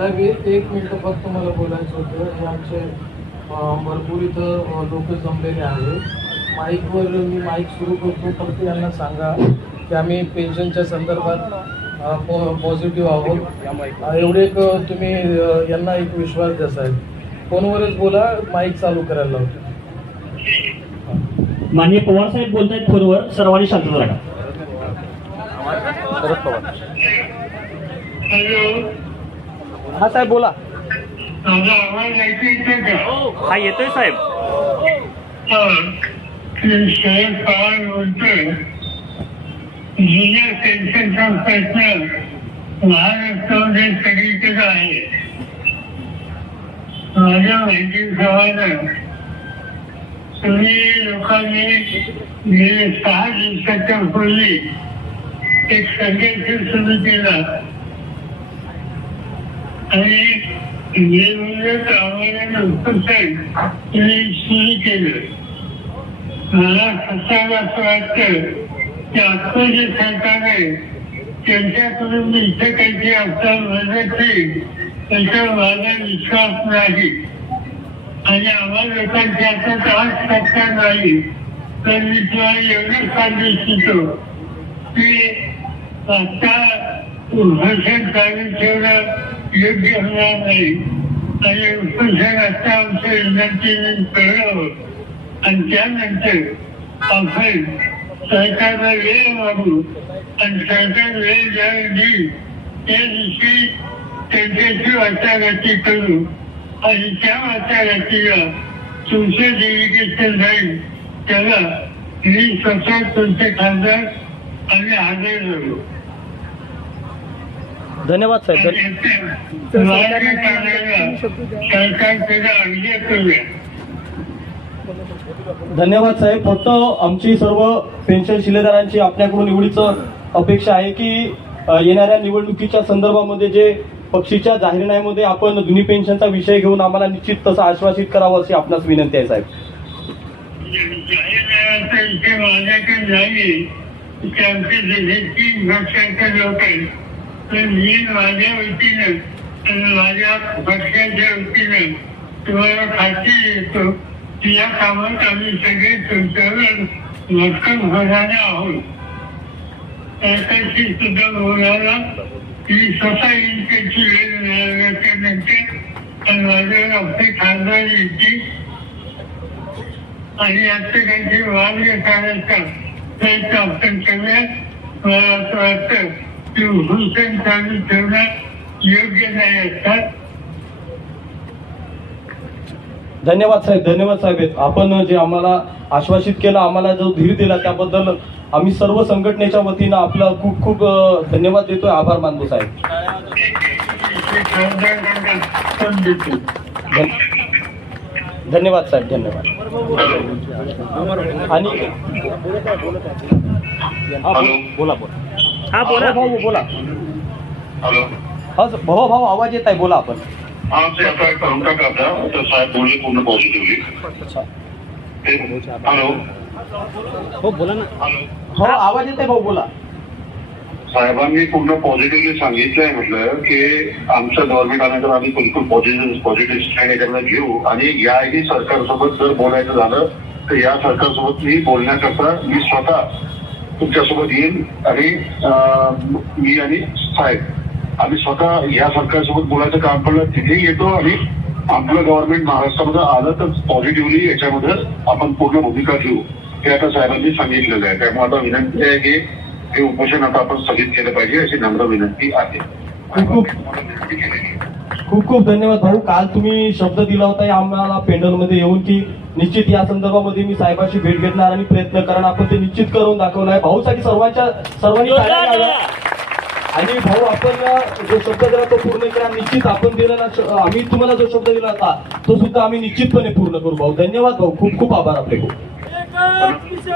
साहेब एक एक मिनिट फक्त मला बोलायचं होतं. हे आमचे भरपूर इथं लोक जमलेले आहे. माईकवर मी माईक सुरू करतो. फक्त यांना सांगा की आम्ही पेन्शनच्या संदर्भात पॉझिटिव्ह आहोत. एवढे एक तुम्ही यांना एक विश्वास द्या साहेब. फोनवरच बोला माईक चालू करायला लावतो. माननीय पवार साहेब बोलतायत फोनवर. सर्वांनी शांतता राखा हॅलो. हा साहेब बोला. का? हा येतोय साहेब. हा शरद पवार बोलतोय जुन्या पेन्शनचा प्रश्न महाराष्ट्रामध्ये सगळीकडे आहे. माझ्या माहितीप्रमाणे तुम्ही लोकांनी गेले सहा दिवसाच्या पूर्वी एक संघर्ष सुरू केला. आणि वेगवेगळ्या म्हणजे कामाला सुरू केलं. मला असं वाटतं की त्यांच्याकडून इथे काहीतरी आपल्याला मदत होईल त्याचा माझा विश्वास नाही. आणि आम्हा लोकांची आता त्रास करता नाही तर मी तुम्हाला एवढंच सांगू इच्छितो की आता उपोषण चालू ठेवणं योग्य होणार नाही आणि उपोषण आता आमच्या विनंतीने कळलं आणि त्यानंतर आपण सरकारला वेळ मागू आणि सरकार वेळ ज्यावेळी देईल. त्या दिवशी त्यांच्याशी वाटाघाटी करू आणि त्या वाटाघाटीला तुमचं डेलिगेशन जाईल त्याला मी स्वतः तुमचे खासदार आम्ही हजर झालो धन्यवाद साहेब. धन्यवाद साहेब. फक्त आमची सर्व पेन्शन शिलेदारांची आपल्याकडून एवढीच अपेक्षा आहे की येणाऱ्या निवडणुकीच्या संदर्भामध्ये जे पक्षीच्या जाहीरनाम्यामध्ये आपण जुनी पेन्शनचा विषय घेऊन आम्हाला निश्चित तसं आश्वासित करावं अशी आपणास विनंती आहे साहेब. जाहीरनाम्याचा विषय माझ्याकडे नाही. की आमचे तीन लोक आहेत तर मी माझ्या वतीनं आणि माझ्या पक्षाच्या वतीनं तुम्हाला खात्री देतो की या कामात आम्ही सगळे तुमच्यावर भक्कम होणारे आहोत. त्याच्याशी सुद्धा बोलायला ही स्वतः येईल वेळ मिळाल्याच्या नंतर आणि माझ्यावर आपली खासदार येते. आणि याचं काहीतरी मार्ग काढायचा प्रयत्न आपण करूया मला असं वाटतं. की हुसेन चालू ठेवणं योग्य नाही असतात धन्यवाद साहेब धन्यवाद साहेब आपण जे आम्हाला आश्वासित केलं आम्हाला जो धीर दिला त्याबद्दल आम्ही सर्व संघटनेच्या वतीनं आपला खूप खूप धन्यवाद देतोय. आभार मानतो साहेब. धन्यवाद साहेब धन्यवाद. आणि बोला बोला. हा बोला. भाऊ बोला. हॅलो. हा भाऊ भाऊ आवाज येत आहे बोला आपण. हा ते आता करून टाका आता तर साहेब बोलले पूर्ण पॉझिटिव्हली हॅलो. हो बोला ना. हॅलो. हो आवाज येत आहे भाऊ बोला. साहेबांनी पूर्ण पॉझिटिव्हली सांगितलंय म्हटलं की आमचं गव्हर्नमेंट आल्यानंतर आम्ही बिलकुल पॉझिटिव्ह पॉझिटिव्ह स्टँड याच्याकडे घेऊ. आणि याही सरकारसोबत जर बोलायचं झालं तर या सरकारसोबत मी बोलण्याकरता मी स्वतः तुमच्यासोबत येईल आणि मी आणि साहेब आम्ही स्वतः या सरकारसोबत बोलायचं काम पडलं तिथेही येतो आणि आपलं गव्हर्नमेंट महाराष्ट्रामध्ये आलं तर पॉझिटिव्हली याच्यामध्ये आपण पूर्ण भूमिका घेऊ. हे आता साहेबांनी सांगितलेलं आहे. त्यामुळे आता विनंती आहे की हे उपोषण आता आपण स्थगित केलं पाहिजे अशी नम्र विनंती आहे. खूप खूप विनंती खूप खूप धन्यवाद भाऊ. काल तुम्ही शब्द दिला होता आम्हाला पेंडलमध्ये येऊन की निश्चित या संदर्भामध्ये मी साहेबांशी भेट घेणार आणि प्रयत्न करणार. आपण ते निश्चित करून दाखवलं आहे. भाऊसाठी सर्वांच्या सर्वांनी. आणि भाऊ आपण जो शब्द दिला तो पूर्ण करा. निश्चित आपण दिलेला आम्ही तुम्हाला जो शब्द दिला होता तो सुद्धा आम्ही निश्चितपणे पूर्ण करू. भाऊ धन्यवाद भाऊ. खूप खूप आभार आपले खूप. एकच